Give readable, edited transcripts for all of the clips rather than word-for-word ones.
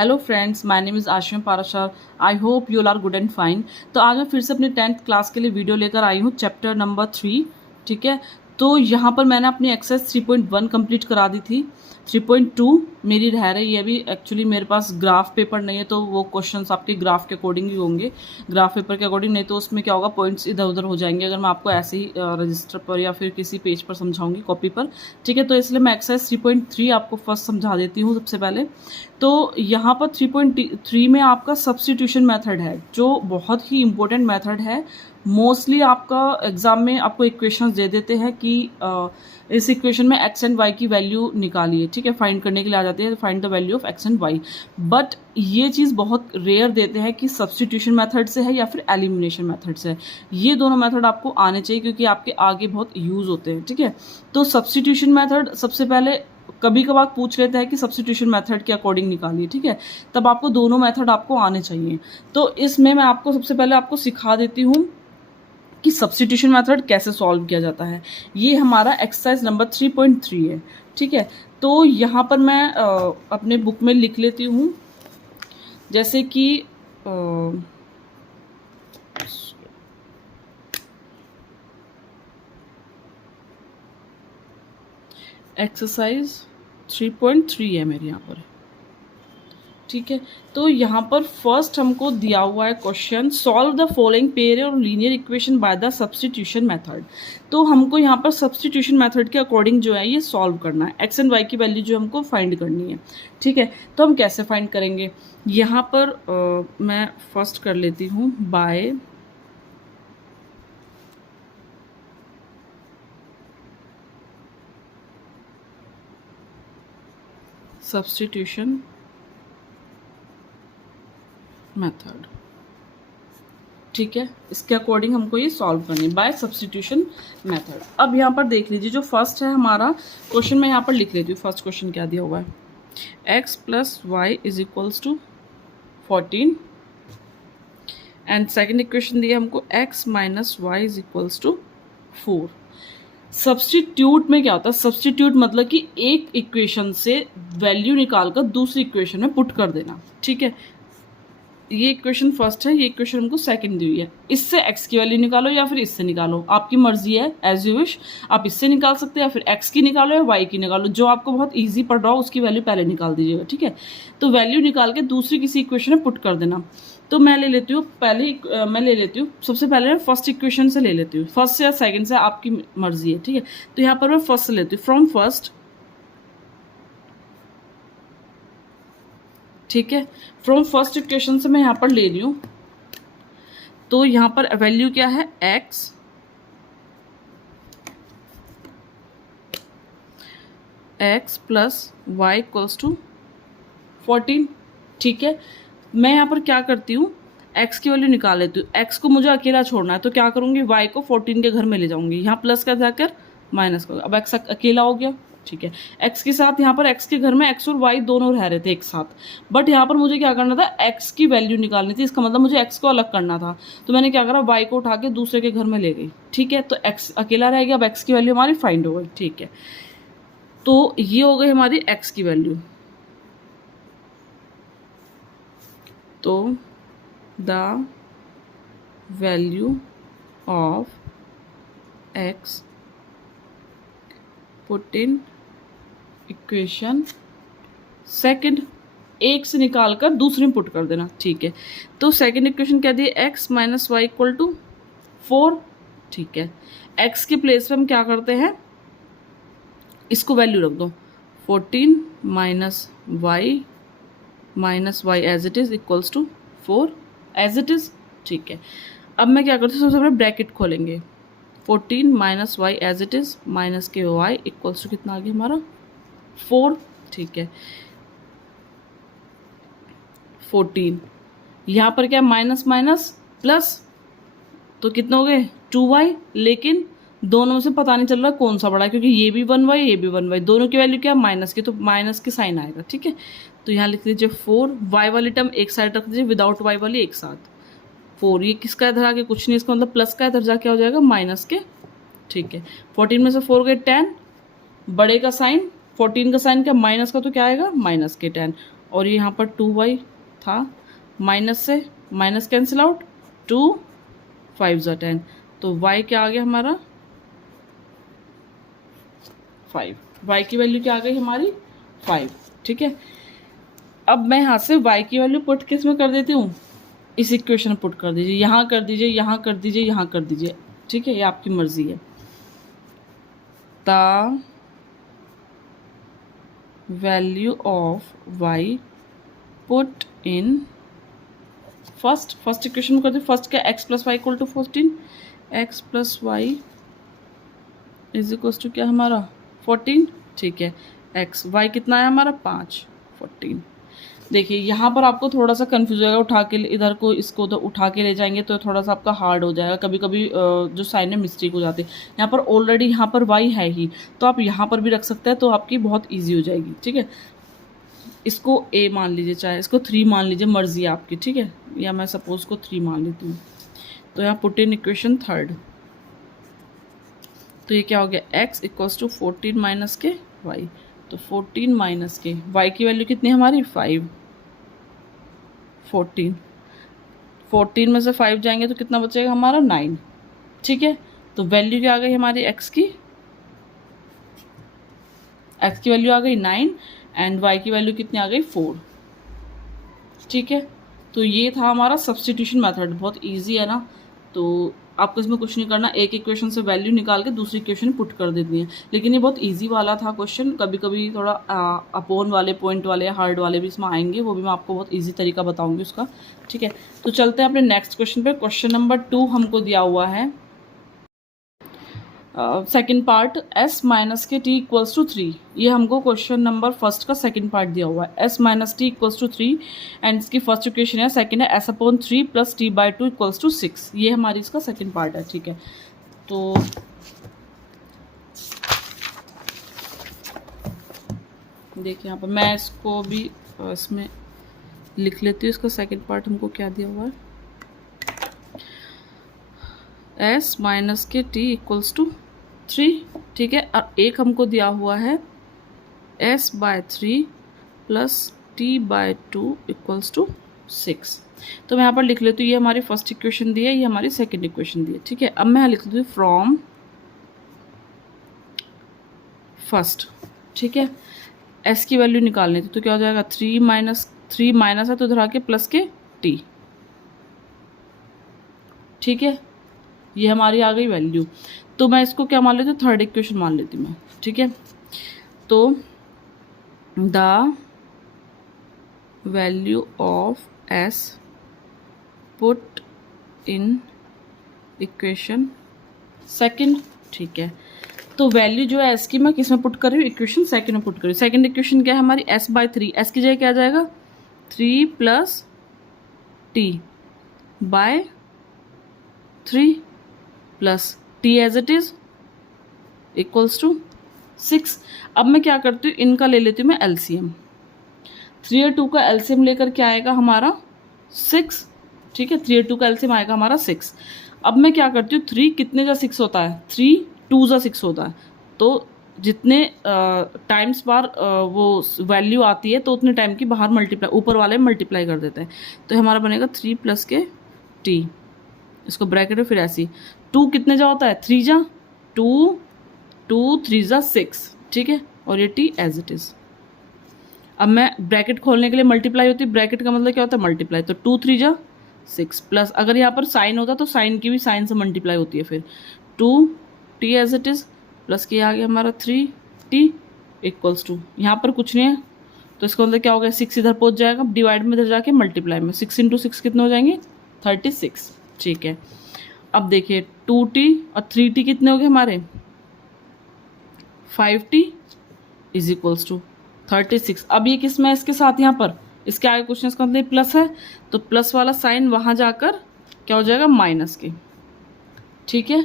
Hello friends, my name is Ashim Parashar. I hope you are good and fine. तो आज मैं फिर से अपनी 10th क्लास के लिए वीडियो लेकर आई हूँ, चैप्टर नंबर 3। ठीक है, तो यहाँ पर मैंने अपनी एक्सरसाइज 3.1 कंप्लीट करा दी थी। 3.2 मेरी रह रही है अभी। एक्चुअली मेरे पास ग्राफ पेपर नहीं है, तो वो क्वेश्चंस आपके ग्राफ के अकॉर्डिंग ही होंगे, ग्राफ पेपर के अकॉर्डिंग। नहीं तो उसमें क्या होगा, पॉइंट्स इधर उधर हो जाएंगे अगर मैं आपको ऐसे ही रजिस्टर पर या फिर किसी पेज पर समझाऊंगी, कॉपी पर। ठीक है, तो इसलिए मैं एक्सरसाइज 3.3 आपको फर्स्ट समझा देती हूँ सबसे पहले। तो यहाँ पर 3.3 में आपका सब्स्टिट्यूशन मेथड है, जो बहुत ही इंपॉर्टेंट मेथड है। मोस्टली आपका एग्जाम में आपको इक्वेशंस दे देते हैं कि इस इक्वेशन में एक्स एंड वाई की वैल्यू निकालिए। ठीक है, फाइंड करने के लिए आ जाती है, find the value of x and y. But ये चीज़ बहुत रेयर देते हैं कि सब्स्टिट्यूशन मेथड से है या फिर एलिमिनेशन मेथड से है। ये दोनों मेथड आपको आने चाहिए क्योंकि आपके आगे बहुत यूज़ होते हैं। ठीक है, तो सब्स्टिट्यूशन मेथड सबसे पहले कभी कभार पूछ लेते हैं कि सब्स्टिट्यूशन मेथड के अकॉर्डिंग निकालिए। ठीक है, तब आपको दोनों मेथड आपको आने चाहिए। तो इसमें मैं आपको सबसे पहले आपको सिखा देती हूँ कि सब्स्टिट्यूशन मेथड कैसे सॉल्व किया जाता है। ये हमारा एक्सरसाइज नंबर 3.3 है। ठीक है, तो यहाँ पर मैं अपने बुक में लिख लेती हूँ, जैसे कि एक्सरसाइज 3.3 है मेरे यहाँ पर। ठीक है, तो यहाँ पर फर्स्ट हमको दिया हुआ है question, solve the following pair और linear equation by the substitution method. तो हमको यहाँ पर सब्स्टिट्यूशन मेथड के अकॉर्डिंग जो है ये सॉल्व करना है, एक्स एंड वाई की वैल्यू जो हमको फाइंड करनी है। ठीक है, तो हम कैसे फाइंड करेंगे, यहाँ पर मैं फर्स्ट कर लेती हूँ बाय सब्स्टिट्यूशन मेथड। ठीक है, इसके अकॉर्डिंग हमको ये सॉल्व करनी है बाय सब्स्टिट्यूशन मेथड। अब यहाँ पर देख लीजिए, जो फर्स्ट है हमारा क्वेश्चन, मैं यहाँ पर लिख लेती हूँ फर्स्ट क्वेश्चन क्या दिया हुआ है। x plus y is equals to 14 and second equation दिया हमको x minus y is equals to 4। Substitute में क्या होता है, सब्स्टिट्यूट मतलब कि एक इक्वेशन से वैल्यू निकालकर दूसरी इक्वेशन में पुट कर देना। ठीक है, ये इक्वेशन फर्स्ट है, ये इक्वेशन हमको सेकंड दी हुई है। इससे x की वैल्यू निकालो या फिर इससे निकालो, आपकी मर्जी है, एज यू विश। आप इससे निकाल सकते हैं या फिर x की निकालो या y की निकालो, जो आपको बहुत इजी पड़ रहा हो उसकी वैल्यू पहले निकाल दीजिएगा। ठीक है, तो वैल्यू निकाल के दूसरी किसी इक्वेशन में पुट कर देना। तो मैं ले लेती हूँ मैं ले लेती हूँ सबसे पहले फर्स्ट इक्वेशन से ले लेती हूँ, फर्स्ट से या सेकेंड से आपकी मर्जी है। ठीक है, तो यहाँ पर मैं फर्स्ट से लेती हूँ, फ्रॉम फर्स्ट। ठीक है, फ्रॉम फर्स्ट इक्वेशन से मैं यहाँ पर ले रही हूँ। तो यहाँ पर वैल्यू क्या है, x plus y equals to 14। ठीक है, मैं यहाँ पर क्या करती हूँ, x की वैल्यू निकाल लेती हूँ। x को मुझे अकेला छोड़ना है, तो क्या करूँगी, y को 14 के घर में ले जाऊँगी। यहाँ प्लस का जाकर माइनस का, अब x अकेला हो गया। ठीक है, x के साथ यहाँ पर x के घर में x और y दोनों रह रहे थे एक साथ, बट यहाँ पर मुझे क्या करना था, x की वैल्यू निकालनी थी। इसका मतलब मुझे x को अलग करना था, तो मैंने क्या करा, y को उठा के दूसरे के घर में ले गई। ठीक है, तो x अकेला रह गया, अब x की वैल्यू हमारी फाइंड हो गई। ठीक है, तो ये हो गई हमारी x की वैल्यू। तो the value of x put in equation second, एक से निकाल कर दूसरे में पुट कर देना। ठीक है, तो सेकंड इक्वेशन क्या दी, x minus y equal to 4। ठीक है, x के प्लेस पे हम क्या करते हैं, इसको वैल्यू रख दो, 14 minus y as it is equals to 4 as it is. ठीक है, अब मैं क्या करती हूँ, सबसे पहले ब्रैकेट खोलेंगे, 14 minus y as it is minus के वाई इक्वल्स टू कितना आ गया हमारा, 4। ठीक है, 14 यहाँ पर क्या, माइनस माइनस प्लस, तो कितना हो गए 2y। लेकिन दोनों में से पता नहीं चल रहा कौन सा बड़ा है, क्योंकि ये भी 1y ये भी 1y, दोनों की वैल्यू क्या, माइनस की, तो माइनस के साइन आएगा। ठीक है, तो यहाँ लिख लीजिए 4, y वाली टर्म एक साइड रख दीजिए, विदाउट y वाली एक साथ, 4। ये किसका इधर आगे कुछ नहीं, इसका मतलब प्लस का इधर जाके हो जाएगा माइनस के। ठीक है, 14 में से 4 गए 10, बड़े का साइन, 14 का साइन क्या, माइनस का, तो क्या आएगा माइनस के 10। और ये यहाँ पर 2y था, माइनस से माइनस कैंसिल आउट, 2 5 ज़ा 10, तो y क्या आ गया हमारा 5, y की वैल्यू क्या आ गई हमारी 5। ठीक है, अब मैं यहाँ से y की वैल्यू पुट किस में कर देती हूँ, इस इक्वेशन में पुट कर दीजिए, यहाँ कर दीजिए, यहाँ कर दीजिए, यहाँ कर दीजिए। ठीक है, ये आपकी मर्जी है। The value of y put in first equation में कर दीजिए। फर्स्ट क्या, x plus y equal to 14, x plus y is equal to क्या हमारा 14। ठीक है, x y कितना है हमारा 5, 14। देखिए यहाँ पर आपको थोड़ा सा कंफ्यूज होगा, उठा के इधर को इसको उधर उठा के ले जाएंगे तो थोड़ा सा आपका हार्ड हो जाएगा, कभी कभी जो साइन में मिस्टेक हो जाती है। यहाँ पर ऑलरेडी यहाँ पर y है ही, तो आप यहाँ पर भी रख सकते हैं, तो आपकी बहुत ईजी हो जाएगी। ठीक है, इसको a मान लीजिए, चाहे इसको 3 मान लीजिए, मर्जी है आपकी। ठीक है, या मैं सपोज को 3 मान लेती हूँ, तो यहाँ पुट इन इक्वेशन थर्ड, तो ये क्या हो गया x इक्वल्स टू 14 माइनस के y, तो 14 माइनस के y की वैल्यू कितनी हमारी 5, 14 में से 5 जाएंगे तो कितना बचेगा हमारा 9। ठीक है, तो वैल्यू क्या आ गई हमारी x की वैल्यू आ गई 9 एंड y की वैल्यू कितनी आ गई 4। ठीक है, तो ये था हमारा सब्स्टिट्यूशन मेथड, बहुत इजी है ना। तो आपको इसमें कुछ नहीं करना, एक इक्वेशन से वैल्यू निकाल के दूसरी इक्वेशन पुट कर देती है। लेकिन ये बहुत इजी वाला था क्वेश्चन, कभी कभी थोड़ा अपोन वाले, पॉइंट वाले, हार्ड वाले भी इसमें आएंगे, वो भी मैं आपको बहुत इजी तरीका बताऊंगी उसका। ठीक है, तो चलते हैं अपने नेक्स्ट क्वेश्चन पे। क्वेश्चन नंबर 2 हमको दिया हुआ है, सेकेंड पार्ट, s माइनस के t इक्वल्स टू 3। ये हमको क्वेश्चन नंबर फर्स्ट का सेकंड पार्ट दिया हुआ है, s minus t equals to 3 and इसकी फर्स्ट इक्वेशन है, सेकंड है s upon 3 plus t by 2 equals to 6। ये हमारी इसका सेकंड पार्ट है। ठीक है, तो देखिए यहाँ पर मैं इसको भी इसमें लिख लेती हूँ, इसका सेकंड पार्ट हमको क्या दिया हुआ है, s माइनस के t इक्वल्स टू 3। ठीक है, और एक हमको दिया हुआ है s by 3 plus t by 2 equals to 6। तो मैं यहाँ पर लिख लेती हूँ, ये हमारी फर्स्ट इक्वेशन दी है, ये हमारी सेकंड इक्वेशन दी है। ठीक है, अब मैं यहाँ लिख लेती हूँ फ्रॉम फर्स्ट। ठीक है, s की वैल्यू निकालनी थी, तो क्या हो जाएगा 3 माइनस है तो उधर आके प्लस के t। ठीक है, ये हमारी आ गई वैल्यू, तो मैं इसको क्या मान लेती हूँ, थर्ड इक्वेशन मान लेती हूँ मैं। ठीक है, तो the value of s put in equation second. ठीक है, तो वैल्यू जो है s की मैं किस में पुट कर रही हूँ, इक्वेशन सेकंड में पुट कर रही हूँ। सेकंड इक्वेशन क्या है हमारी, s बाय 3, s की जगह क्या आ जाएगा 3 plus t by 3 plus t as it is equals to 6। अब मैं क्या करती हूँ, इनका ले लेती हूँ मैं एलसीएम। 3 और 2 का एलसीएम लेकर क्या आएगा हमारा 6। ठीक है, 3 और 2 का एलसीएम आएगा हमारा 6। अब मैं क्या करती हूँ, 3 कितने जा 6 होता है, 3 2 जा 6 होता है, तो जितने टाइम्स बार वो वैल्यू आती है तो उतने टाइम की बाहर मल्टीप्लाई, ऊपर वाले मल्टीप्लाई कर देते हैं, तो हमारा बनेगा 3 प्लस के t, इसको ब्रैकेट में फिर ऐसी 2 कितने जा होता है 3 जा, 2 3 जा 6। ठीक है, और ये t एज इट इज। अब मैं ब्रैकेट खोलने के लिए मल्टीप्लाई होती है, ब्रैकेट का मतलब क्या होता है मल्टीप्लाई, तो 2 3 जा 6 प्लस अगर यहाँ पर साइन होता तो साइन की भी साइन से मल्टीप्लाई होती है, फिर 2 t as it is plus के आ गया हमारा 3 t इक्वल्स टू, यहाँ पर कुछ नहीं है तो इसका मतलब क्या हो गया 6 इधर पहुँच जाएगा, डिवाइड में इधर जाके मल्टीप्लाई में 6 इंटू 6 कितने हो जाएंगे 36। ठीक है, अब देखिए 2t और 3t कितने हो गए हमारे 5t इज इक्वल्स टू 36। अब ये किस में इसके साथ, यहाँ पर इसके आगे क्वेश्चन इसका मतलब प्लस है, तो प्लस वाला साइन वहाँ जाकर क्या हो जाएगा माइनस के। ठीक है,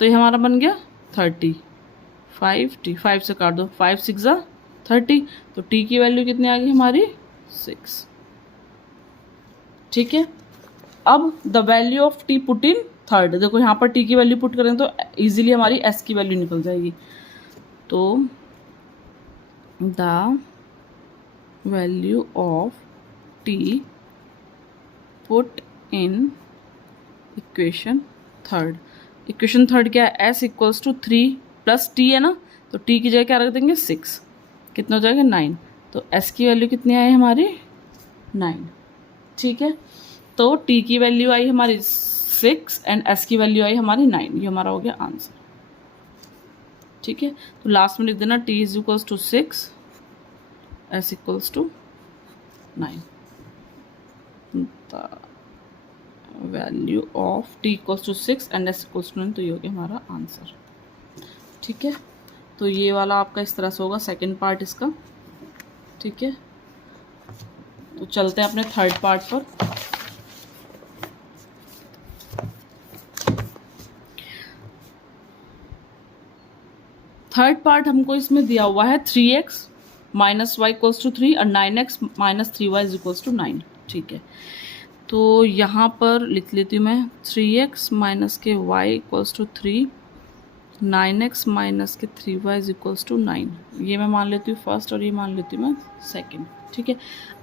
तो ये हमारा बन गया 30, 5t, 5 से काट दो, 5 6 जा 30, तो t की वैल्यू कितनी आ गई हमारी 6। ठीक है, अब the value of t put in third, देखो यहाँ पर t की वैल्यू पुट करें तो इजीली हमारी s की वैल्यू निकल जाएगी, तो the value of t put in equation third. Equation third क्या है, s equals to 3 plus t है ना, तो टी की जगह क्या रख देंगे 6, कितना हो जाएगा 9। तो एस की वैल्यू कितनी आई हमारी 9। ठीक है, तो टी की वैल्यू आई हमारी 6 एंड एस की वैल्यू आई हमारी 9। ये हमारा हो गया आंसर। ठीक है, तो लास्ट में लिख देना t is equals to 6, s equals to 9। Value of t equals to 6 and s equals to 9, तो ये हो गया हमारा आंसर। ठीक है, तो ये वाला आपका इस तरह से होगा सेकंड पार्ट इसका। ठीक है, तो चलते हैं अपने थर्ड पार्ट पर। थर्ड पार्ट हमको इसमें दिया हुआ है 3x minus Y equals to 3 और 9x minus 3y equals to 9। ठीक है, तो यहाँ पर लिख लेती हूँ मैं 3x माइनस के y equals to 3, 9x minus के 3y इक्वल्स टू 9। ये मैं मान लेती हूँ फर्स्ट और ये मान लेती हूँ मैं सेकंड। ठीक है,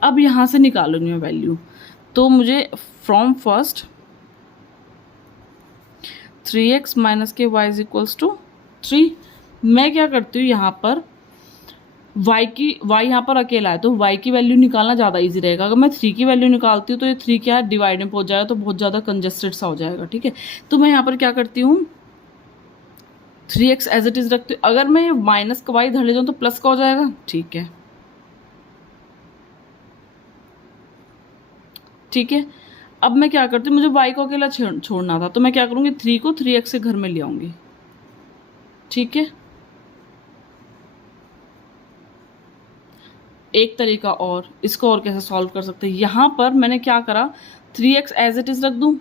अब यहाँ से निकालूंगी मैं वैल्यू, तो मुझे फ्रॉम फर्स्ट 3x माइनस के y इक्वल्स टू 3, मैं क्या करती हूँ यहाँ पर y यहाँ पर अकेला है तो y की वैल्यू निकालना ज़्यादा इजी रहेगा। अगर मैं 3 की वैल्यू निकालती हूँ तो ये 3 क्या है डिवाइड में पहुँच जाएगा, तो बहुत ज़्यादा कंजेस्टेड सा हो जाएगा। ठीक है, तो मैं यहाँ पर क्या करती हूँ 3x एज इट इज़ रखती हूँ। अगर मैं माइनस का y धर ले जाऊँ तो प्लस का हो जाएगा। ठीक है, ठीक है, अब मैं क्या करती हूँ, मुझे y को अकेला छोड़ना था तो मैं क्या करूँगी 3 को 3x से घर में ले आऊँगी। ठीक है, एक तरीका और, इसको और कैसे सॉल्व कर सकते हैं, यहाँ पर मैंने क्या करा 3x एज इट इज़ रख दूँ,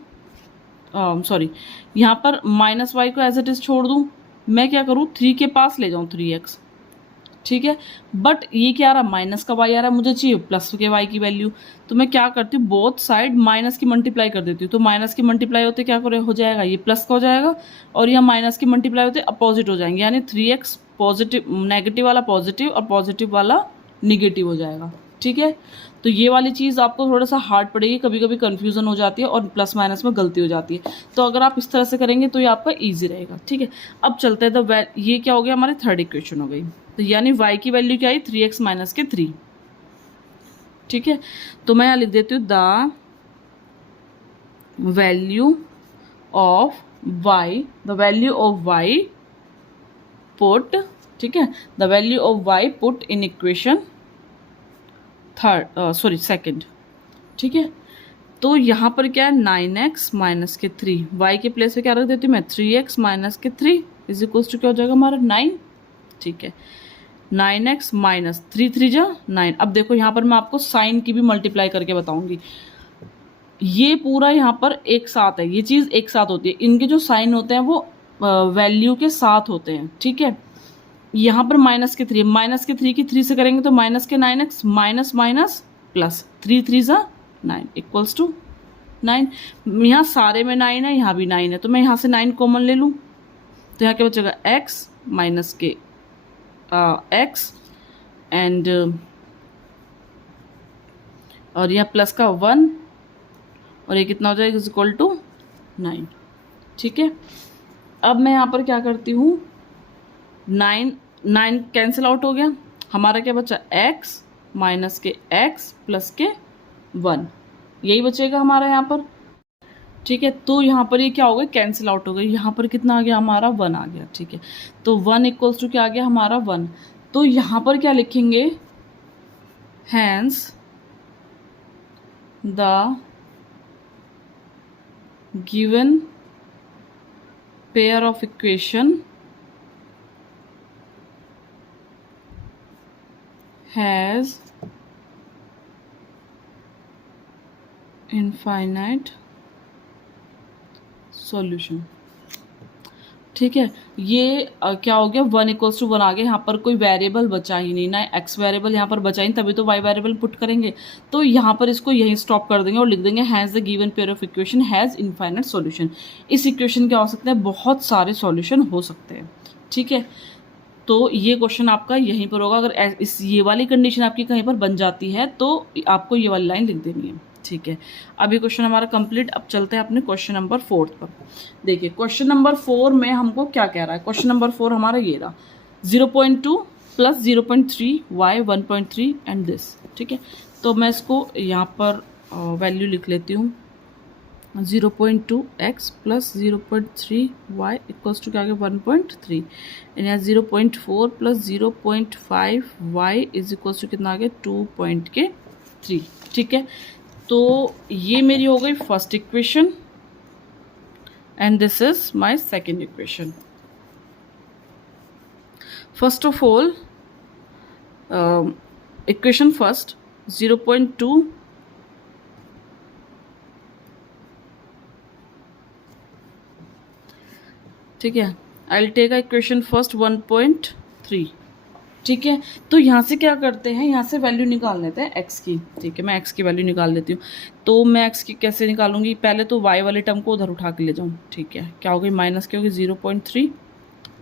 सॉरी यहाँ पर माइनस वाई को एज इट इज़ छोड़ दूँ, मैं क्या करूँ 3 के पास ले जाऊँ 3x। ठीक है, बट ये क्या आ रहा माइनस का y आ रहा है, मुझे चाहिए प्लस के y की वैल्यू, तो मैं क्या करती हूँ बोथ साइड माइनस की मल्टीप्लाई कर देती हूँ। तो माइनस की मल्टीप्लाई होते क्या हो जाएगा ये प्लस का हो जाएगा, और यहाँ माइनस की मल्टीप्लाई होते अपोजिट हो जाएंगे, यानी 3x पॉजिटिव नेगेटिव वाला पॉजिटिव और पॉजिटिव वाला निगेटिव हो जाएगा। ठीक है, तो ये वाली चीज़ आपको थोड़ा सा हार्ड पड़ेगी, कभी कभी कन्फ्यूज़न हो जाती है और प्लस माइनस में गलती हो जाती है, तो अगर आप इस तरह से करेंगे तो ये आपका ईजी रहेगा। ठीक है, अब चलते हैं तो ये क्या हो गया हमारी थर्ड इक्वेशन हो गई, तो यानी y की वैल्यू क्या आई 3x माइनस के 3। ठीक है, तो मैं यहाँ लिख देती हूँ the value of y put, ठीक है, the value of y put in equation second. ठीक है, तो यहाँ पर क्या है 9x माइनस के 3, y के प्लेस पे क्या रख देती हूँ मैं 3x माइनस के 3 इज इक्वल्स टू क्या हो जाएगा हमारा 9। ठीक है, 9x माइनस 3 3 जा 9। अब देखो यहाँ पर मैं आपको साइन की भी मल्टीप्लाई करके बताऊंगी, ये पूरा यहाँ पर एक साथ है, ये चीज़ एक साथ होती है, इनके जो साइन होते हैं वो वैल्यू के साथ होते हैं। ठीक है, यहाँ पर माइनस के 3, माइनस के 3 की 3 से करेंगे तो माइनस के 9x माइनस माइनस प्लस 3 3 जा 9 इक्वल्स टू 9। यहाँ सारे में 9 है, यहाँ भी 9 है, तो मैं यहाँ से 9 कॉमन ले लूँ, तो यहाँ क्या बचेगा x माइनस के x एंड और यह प्लस का 1 और ये कितना हो जाएगा इज इक्वल टू 9। ठीक है, अब मैं यहाँ पर क्या करती हूँ 9 कैंसिल आउट हो गया, हमारा क्या बचा x माइनस के x प्लस के 1, यही बचेगा हमारा यहाँ पर। ठीक है, तो यहाँ पर ये क्या हो गया कैंसिल आउट हो गई, यहाँ पर कितना आ गया हमारा 1 आ गया। ठीक है, तो 1 इक्वल्स टू क्या आ गया हमारा 1, तो यहाँ पर क्या लिखेंगे hence the given pair of equation has infinite solution. ठीक है, ये क्या हो गया 1 इक्वल्स टू 1 आ गया, यहाँ पर कोई वेरिएबल बचा ही नहीं ना, x वेरिएबल यहाँ पर बचा ही नहीं, तभी तो y वेरिएबल पुट करेंगे, तो यहाँ पर इसको यहीं स्टॉप कर देंगे और लिख देंगे has the given pair of equation has infinite solution. इस इक्वेशन क्या हो सकते हैं बहुत सारे सॉल्यूशन हो सकते हैं। ठीक है, तो ये क्वेश्चन आपका यहीं पर होगा। अगर इस ये वाली कंडीशन आपकी कहीं पर बन जाती है तो आपको ये वाली लाइन लिख देनी है, ठीक है। अब ये क्वेश्चन हमारा कंप्लीट। अब चलते हैं अपने क्वेश्चन नंबर 4 पर। देखिए क्वेश्चन नंबर 4 में हमको क्या कह रहा है। क्वेश्चन नंबर 4 हमारा ये रहा, 0.2 प्लस 0.3 y 1.3 एंड दिस, ठीक है। तो मैं इसको यहाँ पर वैल्यू लिख लेती हूँ, 0.2 x plus 0.3 y equals to क्या आ गया 1.3 एंड यहाँ 0.4 plus 0.5 y is equals to कितना आ गया 2.3, ठीक है। तो ये मेरी हो गई first equation and this is my second equation. First of all equation first 0.2 ठीक है। I will take equation first 1.3, ठीक है। तो यहाँ से क्या करते हैं, यहाँ से वैल्यू निकाल लेते हैं x की, ठीक है। मैं x की वैल्यू निकाल लेती हूँ। तो मैं x की कैसे निकालूंगी, पहले तो y वाले टर्म को उधर उठा के ले जाऊँ, ठीक है। क्या होगी माइनस क्या होगी 0.3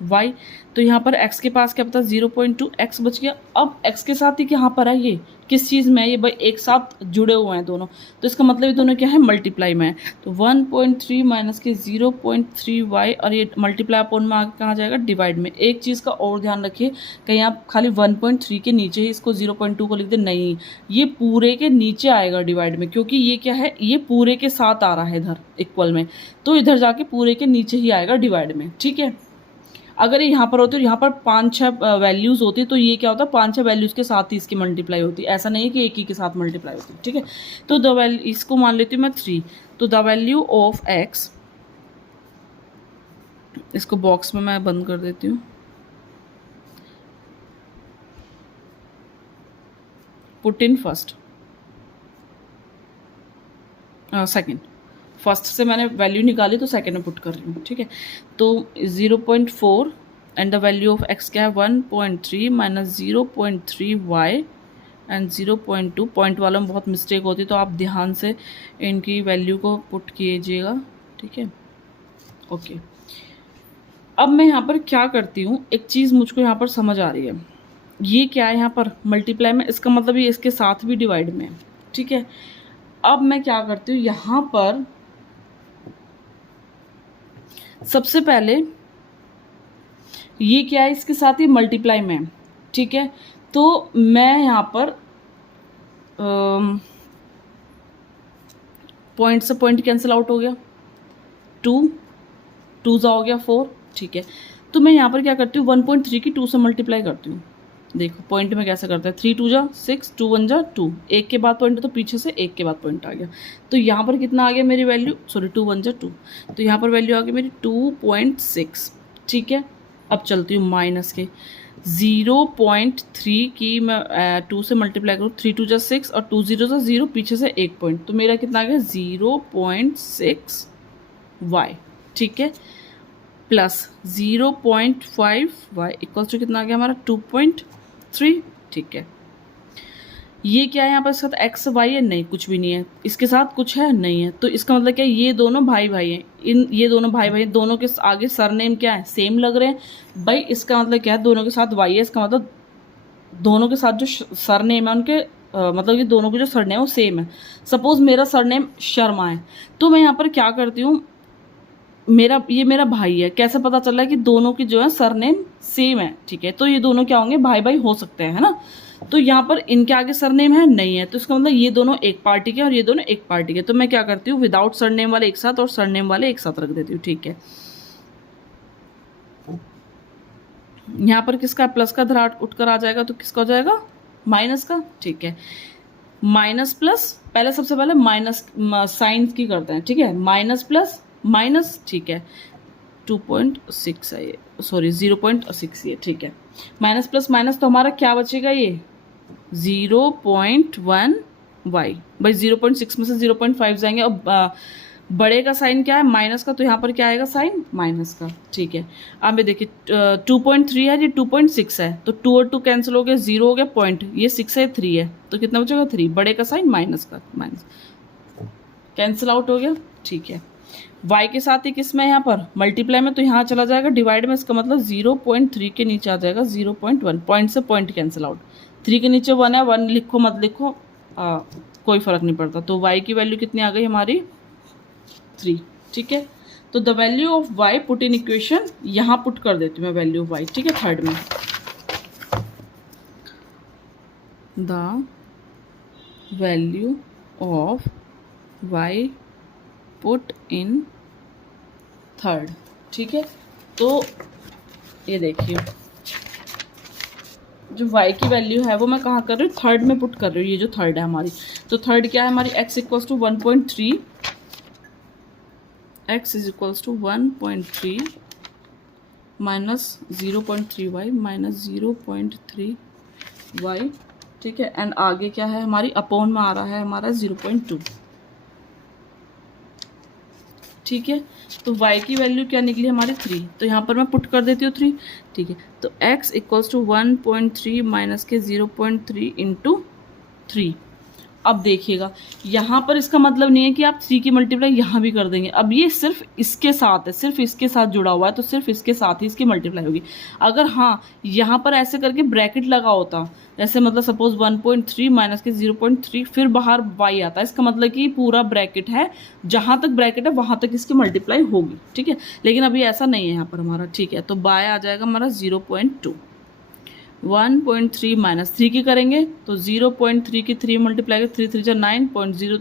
y। तो यहाँ पर x के पास क्या पता 0.2 x बच गया। अब x के साथ ही यहाँ पर है, ये किस चीज़ में है, ये भाई एक साथ जुड़े हुए हैं दोनों, तो इसका मतलब ये दोनों क्या है मल्टीप्लाई में है। तो 1.3 माइनस के 0.3 y और ये मल्टीप्लाई अपॉन में आगे कहाँ जाएगा डिवाइड में। एक चीज़ का और ध्यान रखिए, कहीं आप खाली 1.3 के नीचे ही इसको 0.2 को लिख दे, नहीं, ये पूरे के नीचे आएगा डिवाइड में, क्योंकि ये क्या है, ये पूरे के साथ आ रहा है इधर इक्वल में, तो इधर जाके पूरे के नीचे ही आएगा डिवाइड में, ठीक है। अगर ये यहाँ पर होती है और यहाँ पर 5-6 वैल्यूज़ होती, तो ये क्या होता है 5-6 वैल्यूज़ के साथ ही इसकी मल्टीप्लाई होती, ऐसा नहीं है कि एक ही के साथ मल्टीप्लाई होती, ठीक है। तो द वैल्यू, इसको मान लेती हूँ मैं 3, तो द वैल्यू ऑफ x, इसको बॉक्स में मैं बंद कर देती हूँ, put in first second, first से मैंने वैल्यू निकाली तो सेकेंड में पुट कर रही हूँ, ठीक है। तो 0.4 and the value of x क्या है 1.3 माइनस 0.3 y एंड 0.2। पॉइंट वालों में बहुत मिस्टेक होती है, तो आप ध्यान से इनकी वैल्यू को पुट कीजिएगा, ठीक है। ओके, अब मैं यहाँ पर क्या करती हूँ, एक चीज़ मुझको यहाँ पर समझ आ रही है, ये क्या है यहाँ पर मल्टीप्लाई में, इसका मतलब ये इसके साथ भी डिवाइड में है, ठीक है। अब मैं क्या करती हूँ, यहाँ पर सबसे पहले ये क्या है, इसके साथ ही मल्टीप्लाई में, ठीक है। तो मैं यहाँ पर पॉइंट से पॉइंट कैंसिल आउट हो गया, 2 जा हो गया 4, ठीक है। तो मैं यहाँ पर क्या करती हूँ 1.3 की 2 से मल्टीप्लाई करती हूँ। देखो पॉइंट में कैसे करते हैं, 3 2 जा 6, 2 1 जा 2, एक के बाद पॉइंट है तो पीछे से एक के बाद पॉइंट आ गया। तो यहाँ पर कितना आ गया मेरी वैल्यू, सॉरी 2 1 जा 2, तो यहाँ पर वैल्यू आ गई मेरी 2.6, ठीक है। अब चलती हूँ माइनस के 0.3 की मैं 2 से मल्टीप्लाई करूँ, 3 2 जा 6 और 2 0 जा 0, पीछे से एक पॉइंट, तो मेरा कितना आ गया 0.6 y, ठीक है, प्लस 0.5 y इक्वल्स टू कितना आ गया हमारा 2.3, ठीक है। ये क्या है यहाँ पर, साथ x y है, नहीं कुछ भी नहीं है, इसके साथ कुछ है नहीं है, तो इसका मतलब क्या है ये दोनों भाई भाई हैं, ये दोनों भाई भाई, दोनों के आगे सरनेम क्या है सेम लग रहे हैं भाई, इसका मतलब क्या है दोनों के साथ y है, इसका मतलब दोनों के साथ जो सरनेम है उनके मतलब ये दोनों के जो सरनेम है वो सेम है। सपोज मेरा सरनेम शर्मा है, तो मैं यहाँ पर क्या करती हूँ, ये मेरा भाई है, कैसे पता चल रहा है कि दोनों की जो है सरनेम सेम है, ठीक है। तो ये दोनों क्या होंगे भाई भाई हो सकते हैं, है ना। तो यहाँ पर इनके आगे सरनेम है नहीं है, तो इसका मतलब ये दोनों एक पार्टी के और ये दोनों एक पार्टी के। तो मैं क्या करती हूँ विदाउट सरनेम वाले एक साथ और सरनेम वाले एक साथ रख देती हूँ, ठीक है। यहाँ पर किसका प्लस का धरा उठकर आ जाएगा, तो किसका हो जाएगा माइनस का, ठीक है। माइनस प्लस, पहले सबसे पहले माइनस साइन की करते हैं, ठीक है, माइनस प्लस माइनस, ठीक है। 2.6 है ये, सॉरी 0.6 ये, ठीक है। माइनस प्लस माइनस तो हमारा क्या बचेगा, ये 0.1 y, भाई 0.6 में से 0.5 जाएंगे। अब बड़े का साइन क्या है माइनस का, तो यहाँ पर क्या आएगा साइन माइनस का, ठीक है। अब ये देखिए 2.3 है, ये 2.6 है, तो 2 और 2 कैंसिल हो गया, 0 हो गया पॉइंट, ये 6 है 3 है, तो कितना बचेगा 3, बड़े का साइन माइनस का, माइनस कैंसिल आउट हो गया, ठीक है। y के साथ ही किस में यहाँ पर मल्टीप्लाई में, तो यहाँ चला जाएगा डिवाइड में, इसका मतलब 0.3 के नीचे आ जाएगा 0.1, पॉइंट से पॉइंट कैंसिल आउट, 3 के नीचे 1 है, 1 लिखो मत लिखो कोई फ़र्क नहीं पड़ता। तो y की वैल्यू कितनी आ गई हमारी 3, ठीक है। तो the value of y put in equation, यहाँ पुट कर देती हूँ मैं वैल्यू ऑफ y, ठीक है, थर्ड में the value of y put in third, ठीक है। तो ये देखिए जो y की वैल्यू है वो मैं कहाँ कर रही हूँ, थर्ड में पुट कर रही हूँ, ये जो थर्ड है हमारी। तो थर्ड क्या है हमारी, x equals to 1.3, x is equals to 1.3 minus 0.3y minus 0.3y, ठीक है। एंड आगे क्या है हमारी, अपॉन में आ रहा है हमारा 0.2, ठीक है। तो y की वैल्यू क्या निकली हमारी 3, तो यहाँ पर मैं पुट कर देती हूँ 3, ठीक है। तो x इक्वल्स टू 1.3 माइनस के 0.3 इंटू 3। अब देखिएगा यहाँ पर इसका मतलब नहीं है कि आप 3 की मल्टीप्लाई यहाँ भी कर देंगे, अब ये सिर्फ इसके साथ है, सिर्फ इसके साथ जुड़ा हुआ है, तो सिर्फ इसके साथ ही इसकी मल्टीप्लाई होगी। अगर हाँ यहाँ पर ऐसे करके ब्रैकेट लगा होता, जैसे मतलब सपोज 1.3 माइनस के 0.3 फिर बाहर y आता है, इसका मतलब कि पूरा ब्रैकेट है, जहाँ तक ब्रैकेट है वहाँ तक इसकी मल्टीप्लाई होगी, ठीक है। लेकिन अभी ऐसा नहीं है यहाँ पर हमारा, ठीक है। तो बाय आ जाएगा हमारा 0.2, 1.3 माइनस 3 की करेंगे तो 0.3 की 3 मल्टीप्लाई 3 3 जा 9.0,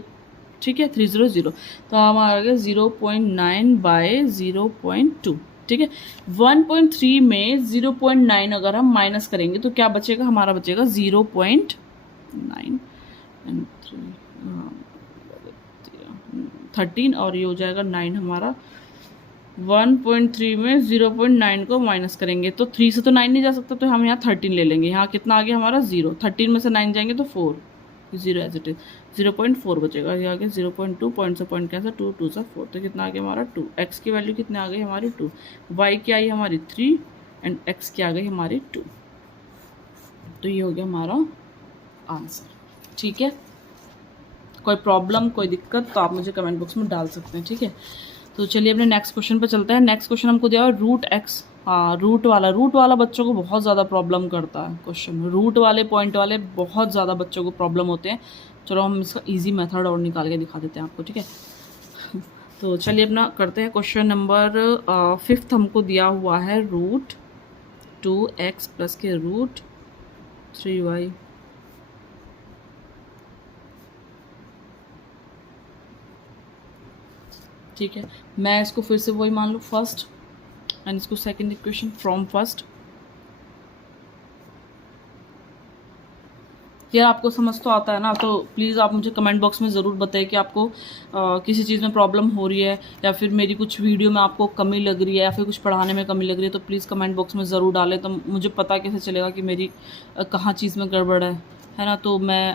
ठीक है, 300, तो हमारा आ गया 0.9 बाय 0.2, ठीक है। 1.3 में 0.9 अगर हम माइनस करेंगे तो क्या बचेगा हमारा, बचेगा 0.9 एंड 13 और ये हो जाएगा 9 हमारा। 1.3 में 0.9 को माइनस करेंगे तो 3 से तो 9 नहीं जा सकता, तो हम यहाँ 13 ले लेंगे। यहाँ कितना आ गया हमारा 0, 13 में से 9 जाएंगे तो 4, 0 एज इट इज, 0.4 बचेगा। ये आ गया 0.2, पॉइंट से पॉइंट कैंसिल, 2 2 से 4, तो कितना आ गया हमारा 2। x की वैल्यू कितनी आ गई हमारी 2, y की आई हमारी 3 एंड x की आ गई हमारी 2। तो ये हो गया हमारा आंसर, ठीक है। कोई प्रॉब्लम कोई दिक्कत तो आप मुझे कमेंट बॉक्स में डाल सकते हैं, ठीक है। तो चलिए अपने नेक्स्ट क्वेश्चन पे चलते हैं। नेक्स्ट क्वेश्चन हमको दिया है रूट एक्स, हाँ रूट वाला बच्चों को बहुत ज़्यादा प्रॉब्लम करता है क्वेश्चन, रूट वाले पॉइंट वाले बहुत ज़्यादा बच्चों को प्रॉब्लम होते हैं। चलो हम इसका इजी मेथड और निकाल के दिखा देते हैं आपको, ठीक है। तो चलिए अपना करते हैं क्वेश्चन नंबर 5 हमको दिया हुआ है रूट 2x प्लस के रूट 3y, ठीक है। मैं इसको फिर से वही मान लूँ फर्स्ट एंड इसको सेकंड इक्वेशन फ्रॉम फर्स्ट। यार आपको समझ तो आता है ना, तो प्लीज़ आप मुझे कमेंट बॉक्स में ज़रूर बताएं कि आपको किसी चीज़ में प्रॉब्लम हो रही है या फिर मेरी कुछ वीडियो में आपको कमी लग रही है या फिर कुछ पढ़ाने में कमी लग रही है, तो प्लीज़ कमेंट बॉक्स में ज़रूर डालें, तो मुझे पता कैसे चलेगा कि मेरी कहाँ चीज़ में गड़बड़ है ना। तो मैं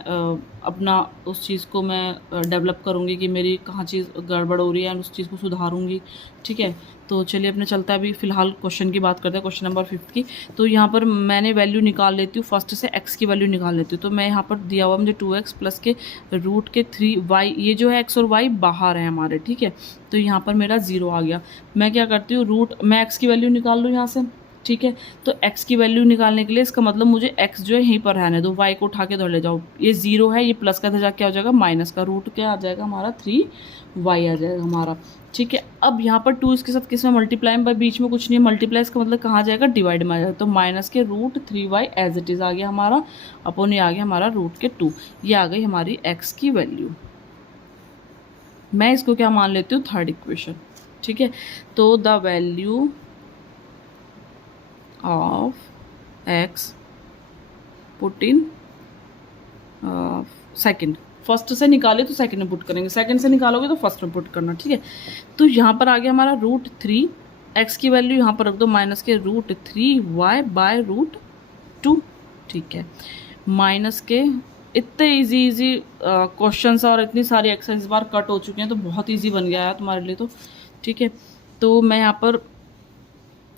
अपना उस चीज़ को मैं डेवलप करूँगी कि मेरी कहाँ चीज़ गड़बड़ हो रही है एंड उस चीज़ को सुधारूँगी, ठीक है। तो चलिए अपने चलता है, अभी फ़िलहाल क्वेश्चन की बात करते हैं, क्वेश्चन नंबर 5 की। तो यहाँ पर मैंने वैल्यू निकाल लेती हूँ, फर्स्ट से x की वैल्यू निकाल लेती हूँ। तो मैं यहाँ पर दिया हुआ मुझे 2x प्लस के रूट के 3y, ये जो है x और y बाहर है हमारे, ठीक है। तो यहाँ पर मेरा 0 आ गया। मैं क्या करती हूँ, रूट मैं x की वैल्यू निकाल लूँ यहाँ से, ठीक है। तो x की वैल्यू निकालने के लिए इसका मतलब मुझे x जो है यहीं पर रहने दो, y को उठा के उधर ले जाओ। ये 0 है, ये प्लस का था क्या हो जाएगा माइनस का, रूट क्या आ जाएगा हमारा 3y आ जाएगा हमारा, ठीक है। अब यहाँ पर 2 इसके साथ किस में मल्टीप्लाई में, बीच में कुछ नहीं है, मल्टीप्लाई इसका मतलब कहाँ जाएगा डिवाइड में आ जाएगा। तो माइनस के root 3y as it is आ गया हमारा, अपॉन ये आ गया हमारा रूट के 2, ये आ गई हमारी x की वैल्यू। मैं इसको क्या मान लेती हूँ, थर्ड इक्वेशन, ठीक है। तो the value of x put in second, first से निकाले तो सेकंड में पुट करेंगे, सेकंड से निकालोगे तो फर्स्ट में पुट करना, ठीक है। तो यहाँ पर आ गया हमारा रूट 3, x की वैल्यू यहाँ पर रख दो माइनस के रूट 3y बाय रूट 2, ठीक है। माइनस के इतने इजी क्वेश्चंस और इतनी सारी एक्सरसाइज इस बार कट हो चुकी हैं, तो बहुत ईजी बन गया है तुम्हारे लिए, तो ठीक है। तो मैं यहाँ पर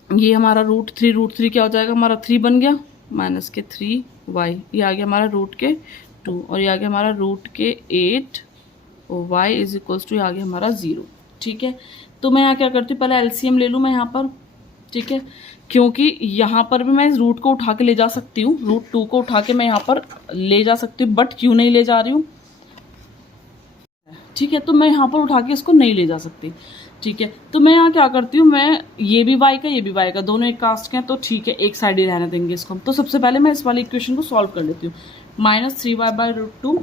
ये हमारा रूट 3 क्या हो जाएगा हमारा 3 बन गया, माइनस के 3y, ये आ गया हमारा रूट के 2 और ये आ गया हमारा रूट के 8 और y इज इक्वल्स टू ये आ गया हमारा 0, ठीक है। तो मैं यहाँ क्या करती हूँ, पहले एलसीएम ले लूँ मैं यहाँ पर, ठीक है, क्योंकि यहाँ पर भी मैं इस रूट को उठा के ले जा सकती हूँ, रूट 2 को उठा के मैं यहाँ पर ले जा सकती हूँ, बट क्यों नहीं ले जा रही हूँ, ठीक है। तो मैं यहाँ पर उठा के इसको नहीं ले जा सकती, ठीक है। तो मैं यहाँ क्या करती हूँ, मैं ये भी y का ये भी y का, दोनों एक कास्ट के हैं, तो ठीक है एक साइड ही रहने देंगे इसको हम। तो सबसे पहले मैं इस वाली इक्वेशन को सॉल्व कर लेती हूँ। -3y/√2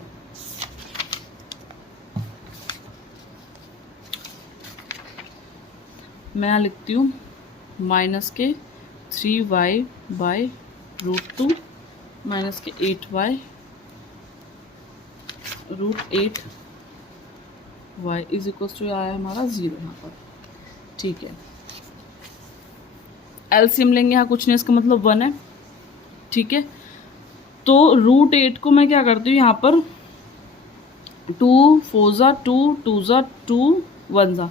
मैं यहाँ लिखती हूँ -3y/√2 -8y/8y is equal to आया हमारा 0 यहाँ पर, ठीक है। एलसीएम लेंगे, यहाँ कुछ नहीं, इसका मतलब 1 है, ठीक है। तो √8 को मैं क्या करती हूँ, यहाँ पर 2 4 ज़ा 2 2 ज़ा 2 1 ज़ा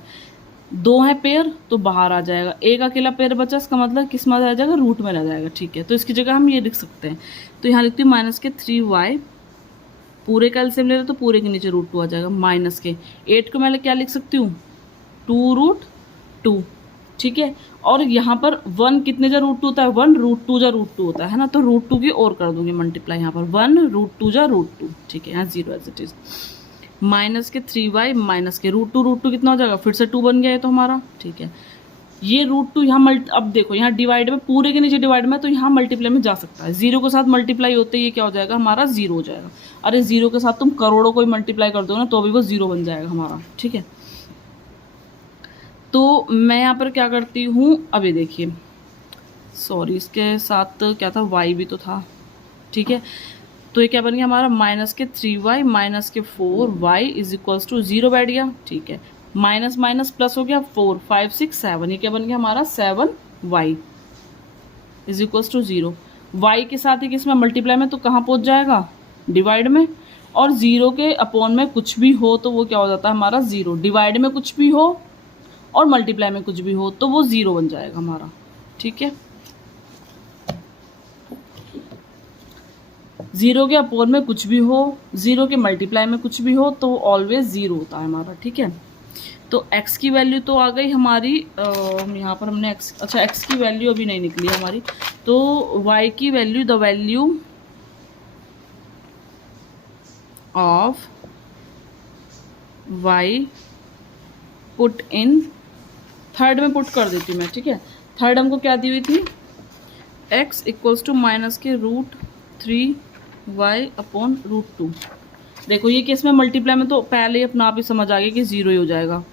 2 है पेयर, तो बाहर आ जाएगा। एक अकेला पेयर बचा, इसका मतलब किस में रह जाएगा, रूट में रह जाएगा, ठीक है। तो इसकी जगह हम ये लिख सकते हैं। तो यहाँ लिखती हूँ -3y, पूरे का एलसीएम ले रहे तो पूरे के नीचे √2 आ जाएगा, -8 को मैं क्या लिख सकती हूँ, 2√2, ठीक है। और यहाँ पर 1 कितने जा √2 होता है, 1 √2 जा √2 होता है ना, तो √2 की और कर दूंगी मल्टीप्लाई, यहाँ पर 1 √2 जा √2, ठीक है। यहाँ 0 एज इट इज, -3y -√2 कितना हो जाएगा, फिर से 2 बन गया है तो हमारा, ठीक है। ये √2 यहाँ अब देखो यहाँ डिवाइड में, पूरे के नीचे डिवाइड में, तो यहाँ मल्टीप्लाई में जा सकता है। 0 के साथ मल्टीप्लाई होते ही ये क्या हो जाएगा हमारा, 0 हो जाएगा। अरे 0 के साथ तुम करोड़ों को मल्टीप्लाई कर दो ना, तो भी वो 0 बन जाएगा हमारा, ठीक है। तो मैं यहाँ पर क्या करती हूँ, अभी देखिए, सॉरी इसके साथ क्या था, y भी तो था, ठीक है। तो ये क्या बन गया हमारा, -3y -4y is equals to 0 बैठ गया, ठीक है। माइनस माइनस प्लस हो गया, 4 5 6 7, ये क्या बन गया हमारा, 7y is equals to 0। y के साथ ही किसमें, मल्टीप्लाई में, तो कहाँ पहुँच जाएगा, डिवाइड में। और 0 के अपॉन में कुछ भी हो तो वो क्या हो जाता है हमारा, 0। डिवाइड में कुछ भी हो और मल्टीप्लाई में कुछ भी हो तो वो 0 बन जाएगा हमारा, ठीक है। 0 के अपॉन में कुछ भी हो, 0 के मल्टीप्लाई में कुछ भी हो, तो ऑलवेज 0 होता है हमारा, ठीक है। तो x की वैल्यू तो आ गई हमारी, यहाँ पर हमने x, अच्छा x की वैल्यू अभी नहीं निकली हमारी, तो y की value, the value of y put in, third में पुट कर देती हूँ मैं, ठीक है। थर्ड हमको क्या दी हुई थी, x इक्वल्स टू -3y/√2। देखो ये केस में मल्टीप्लाई में तो पहले ही अपना आप ही समझ आ गया कि 0 ही हो जाएगा,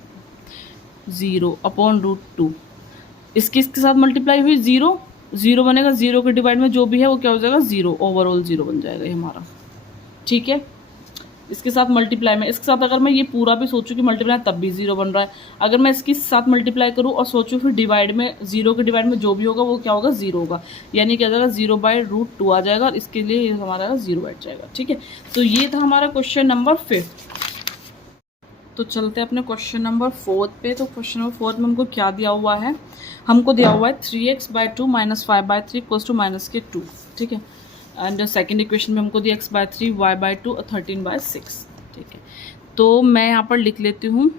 0/√2। इसके साथ मल्टीप्लाई हुई 0 0 बनेगा, 0 के डिवाइड में जो भी है वो क्या हो जाएगा, 0, ओवरऑल 0 बन जाएगा ये हमारा, ठीक है। इसके साथ मल्टीप्लाई में, इसके साथ अगर मैं ये पूरा भी सोचूं कि मल्टीप्लाई तब भी 0 बन रहा है। अगर मैं इसके साथ मल्टीप्लाई करूं और सोचूं फिर डिवाइड में, 0 के डिवाइड में जो भी होगा वो क्या होगा, 0 होगा, यानी क्या जाएगा, 0/√2 आ जाएगा, और इसके लिए ये हमारा 0 बैठ जाएगा, ठीक है। तो ये था हमारा क्वेश्चन नंबर 5। तो चलते हैं अपने क्वेश्चन नंबर 4 पे। तो क्वेश्चन नंबर 4 में हमको क्या दिया हुआ है, हमको दिया हुआ है 3x/2 -5/3 इक्वल्स टू -2, ठीक है। एंड सेकेंड इक्वेशन में हमको दिया x/3 y/2 और 13/6, ठीक है। तो मैं यहाँ पर लिख लेती हूँ।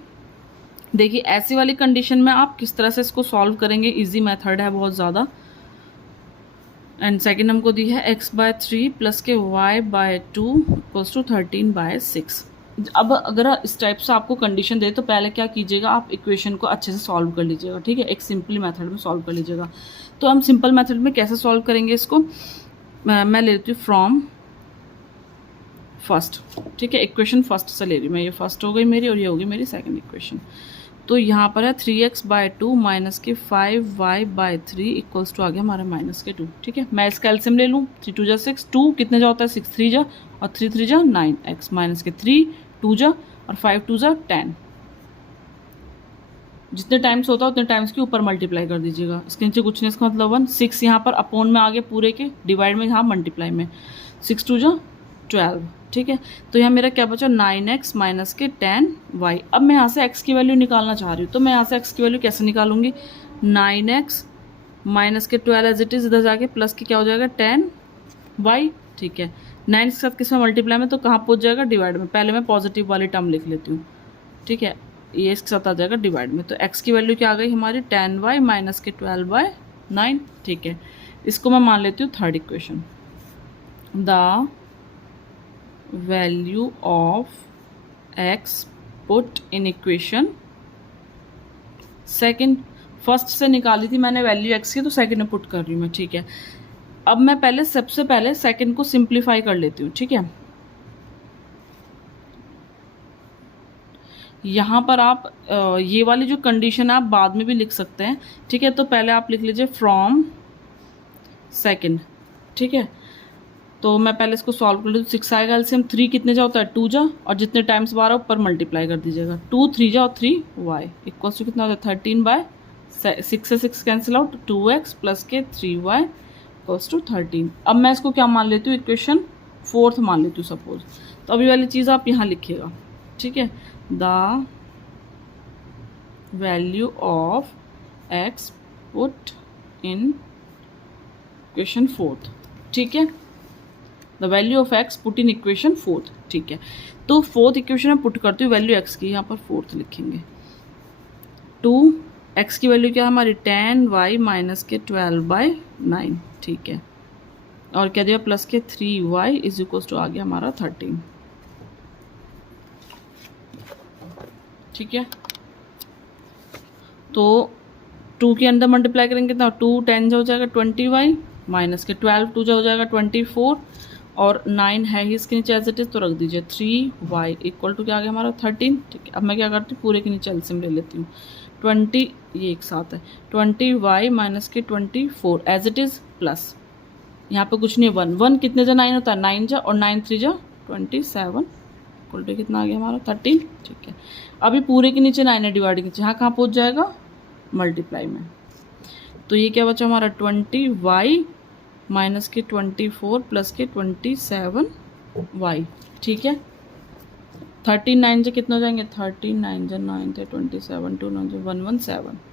देखिए ऐसी वाली कंडीशन में आप किस तरह से इसको सॉल्व करेंगे, इजी मेथड है बहुत ज़्यादा। एंड सेकेंड हमको दी है x/3 प्लस के y/2 इक्वल्स टू 13/6। अब अगर इस टाइप से आपको कंडीशन दे तो पहले क्या कीजिएगा, आप इक्वेशन को अच्छे से सॉल्व कर लीजिएगा, ठीक है। एक सिंपल मेथड में सॉल्व कर लीजिएगा। तो हम सिंपल मेथड में कैसे सॉल्व करेंगे इसको, मैं ले लेती हूँ फ्रॉम फर्स्ट, ठीक है। इक्वेशन फर्स्ट से ले रही हूँ मैं, ये फर्स्ट हो गई मेरी और ये होगी मेरी सेकंड इक्वेशन। तो यहाँ पर है 3x/2 माइनस के 5y/3 इक्वल्स टू आ गया हमारा -2, ठीक है। मैं इसका एलसीएम ले लूँ, 3 2 जा 6, 2 कितने जा होता है, 6 3 जा और 3 3 जा 9, x माइनस के 3 2 जा और 5 2 जा 10। जितने टाइम्स होता है उतने टाइम्स के ऊपर मल्टीप्लाई कर दीजिएगा, इसके नीचे कुछ नहीं, इसका मतलब 1। 6 यहाँ पर अपॉन में आ गया पूरे के, डिवाइड में यहाँ मल्टीप्लाई में, 6 2 जा 12, ठीक है। तो यहाँ मेरा क्या बचा, 9x माइनस के 10y। अब मैं यहाँ से x की वैल्यू निकालना चाह रही हूँ, तो मैं यहाँ से x की वैल्यू कैसे निकालूंगी, 9x माइनस के 12 एज इट इज, इधर जाके प्लस के क्या हो जाएगा 10y, ठीक है। 9 के साथ किस में मल्टीप्लाई में, तो कहाँ पहुँच जाएगा, डिवाइड में। पहले मैं पॉजिटिव वाली टर्म लिख लेती हूँ, ठीक है। ये इसके साथ आ जाएगा डिवाइड में। तो x की वैल्यू क्या आ गई हमारी 10y माइनस के 12/9। ठीक है, इसको मैं मान लेती हूँ third equation. The value of x put in equation second, first से निकाली थी मैंने वैल्यू x की, तो सेकेंड में पुट कर रही हूँ मैं। ठीक है, अब मैं सबसे पहले सेकेंड को सिंप्लीफाई कर लेती हूँ। ठीक है, यहाँ पर आप ये वाली जो कंडीशन आप बाद में भी लिख सकते हैं। ठीक है, तो पहले आप लिख लीजिए फ्रॉम सेकेंड। ठीक है, तो मैं पहले इसको सॉल्व कर लेती हूँ। 6 आएगा एलसीएम, 3 कितने जा होता है 2 जा, और जितने टाइम्स 12 ऊपर मल्टीप्लाई कर दीजिएगा। 2 3 जा और 3y इक्वल्स टू कितना होता है 13/6 से 6 कैंसिल आउट, 2x प्लस के 3y इक्वल्स टू 13। अब मैं इसको क्या मान लेती हूँ, इक्वेशन फोर्थ मान लेती हूँ सपोज। तो अभी वाली चीज़ आप यहाँ लिखिएगा। ठीक है, the value of x put in equation fourth. ठीक है, the value of x put in equation fourth. ठीक है, तो फोर्थ इक्वेशन में पुट करती हूँ वैल्यू x की, यहाँ पर फोर्थ लिखेंगे। 2x की वैल्यू क्या है हमारी 10y माइनस के 12/9। ठीक है, और क्या दिया प्लस के 3y इज इक्वल्स टू आ गया हमारा 13। ठीक है, तो 2 के अंदर मल्टीप्लाई करेंगे तो 2 10 हो जाएगा 20y माइनस के 12 2 हो जाएगा 24, और 9 है ही इसके नीचे एज इट इज, तो रख दीजिए 3y इक्वल टू क्या आ गया हमारा 13। ठीक है, अब मैं क्या करती हूँ पूरे के नीचे एलसीएम ले लेती हूँ। 20 ये एक साथ है 20y माइनस के 24 एज इट इज, प्लस यहाँ पे कुछ नहीं है 1 1 कितने जा 9 होता है 9 जा, और 9 3 जा 27 इक्वल टू कितना आ गया हमारा 13। ठीक है, अभी पूरे के नीचे 9 है डिवाइडिंग नीचे, यहाँ कहाँ पहुँच जाएगा मल्टीप्लाई में। तो ये क्या बचा हमारा 20y माइनस के 24 प्लस के 27y। ठीक है, 39 से कितने हो जाएंगे 39 जा 9 थे 27 2 9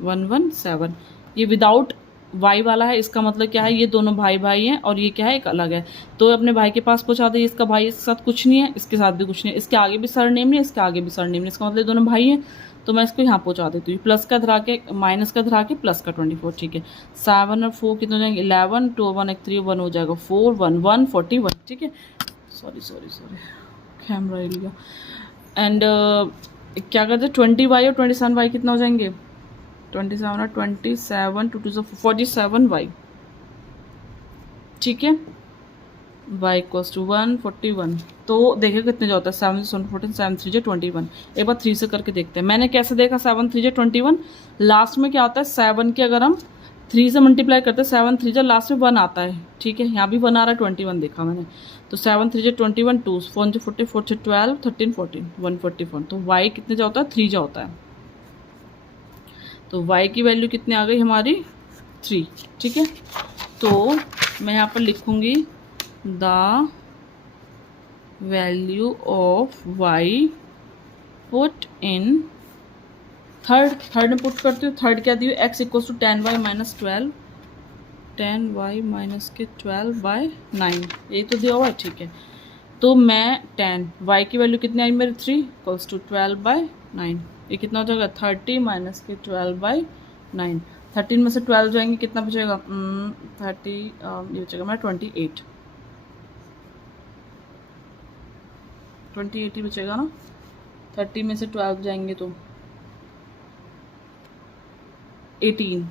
117 ये विदाउट y वाला है, इसका मतलब क्या है ये दोनों भाई भाई हैं और ये क्या है एक अलग है। तो अपने भाई के पास पहुंचा दे, इसका भाई इसके साथ कुछ नहीं है, इसके साथ भी कुछ नहीं है, इसके आगे भी सरनेम नहीं है, इसके आगे भी सरनेम नहीं, इसका मतलब ये दोनों भाई हैं। तो मैं इसको यहाँ पहुँचा देती हूँ, प्लस का धरा के माइनस का धरा के प्लस का 24। ठीक है, 7 और 4 कितने हो जाएंगे 11 2 1 1 3 1 हो जाएगा 4 1 1 41। ठीक है, सॉरी कैमरा हिल गया। एंड क्या करते हैं 20y और 27y कितना हो जाएंगे 27 और 27 2 2 47y। ठीक है, y इक्वल्स टू 141। तो देखिए कितने जो होता है 7 से 14 7 3 जे 21। एक बार 3 से करके देखते हैं। मैंने कैसे देखा 7 3 जे 21, लास्ट में क्या होता है 7 के अगर हम 3 से मल्टीप्लाई करते हैं 7 3 जे लास्ट में 1 आता है। ठीक है, यहाँ भी 1 आ रहा है 21 देखा मैंने। तो 7 3 जे 21 2 4 जे 40 4 जे 12 13 14 144। तो y कितने जा होता है 3 जा होता है। तो y की वैल्यू कितनी आ गई हमारी 3। ठीक है, तो मैं यहाँ पर लिखूँगी the value of y put in third में पुट करती हूँ। थर्ड क्या दी हुई x equals to 10y minus 12 10y minus के 12/9 यही तो दिया हुआ है। ठीक है, तो मैं 10 y की वैल्यू कितनी आई मेरी 3 इक्वल्स टू 12/9, ये कितना हो जाएगा 30 माइनस के 12/9। 13 में से 12 जाएंगे कितना बचेगा 30 ये बचेगा मेरा 28 ही बचेगा ना। 30 में से 12 जाएंगे तो 18।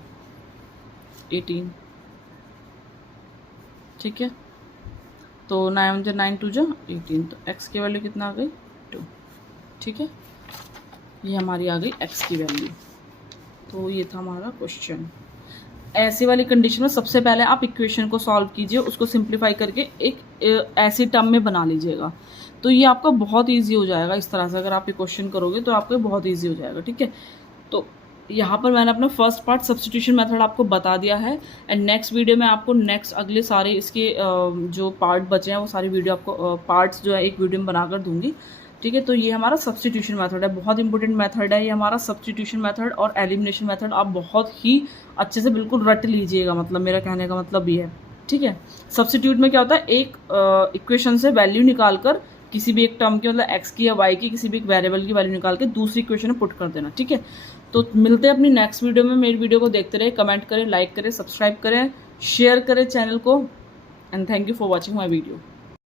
ठीक है, तो 9 जा 9 2 जा 18, तो x की वैल्यू कितना आ गई 2। ठीक है, ये हमारी आ गई x की वैल्यू। तो ये था हमारा क्वेश्चन। ऐसी वाली कंडीशन में सबसे पहले आप इक्वेशन को सॉल्व कीजिए, उसको सिंप्लीफाई करके एक ऐसी टर्म में बना लीजिएगा, तो ये आपका बहुत ईजी हो जाएगा। इस तरह से अगर आप ये क्वेश्चन करोगे तो आपको बहुत ईजी हो जाएगा। ठीक है, तो यहाँ पर मैंने अपना फर्स्ट पार्ट सब्स्टिट्यूशन मेथड आपको बता दिया है, एंड नेक्स्ट वीडियो में आपको अगले सारे इसके जो पार्ट बचे हैं वो सारी वीडियो आपको पार्ट्स जो है एक वीडियो में बनाकर दूंगी। ठीक है, तो ये हमारा सब्स्टिट्यूशन मेथड है, बहुत इंपॉर्टेंट मेथड है ये हमारा सब्स्टिट्यूशन मेथड और एलिमिनेशन मेथड। आप बहुत ही अच्छे से बिल्कुल रट लीजिएगा, मतलब मेरा कहने का मतलब ये है। ठीक है, सब्स्टिट्यूट में क्या होता है एक इक्वेशन से वैल्यू निकाल कर किसी भी एक टर्म की मतलब एक्स की या वाई की किसी भी एक वेरिएबल की वैल्यू निकाल के दूसरी इक्वेशन में पुट कर देना, ठीक है। तो मिलते हैं अपनी नेक्स्ट वीडियो में। मेरी वीडियो को देखते रहे, कमेंट करें, लाइक करें, सब्सक्राइब करें, शेयर करें चैनल को, and thank you for watching my video.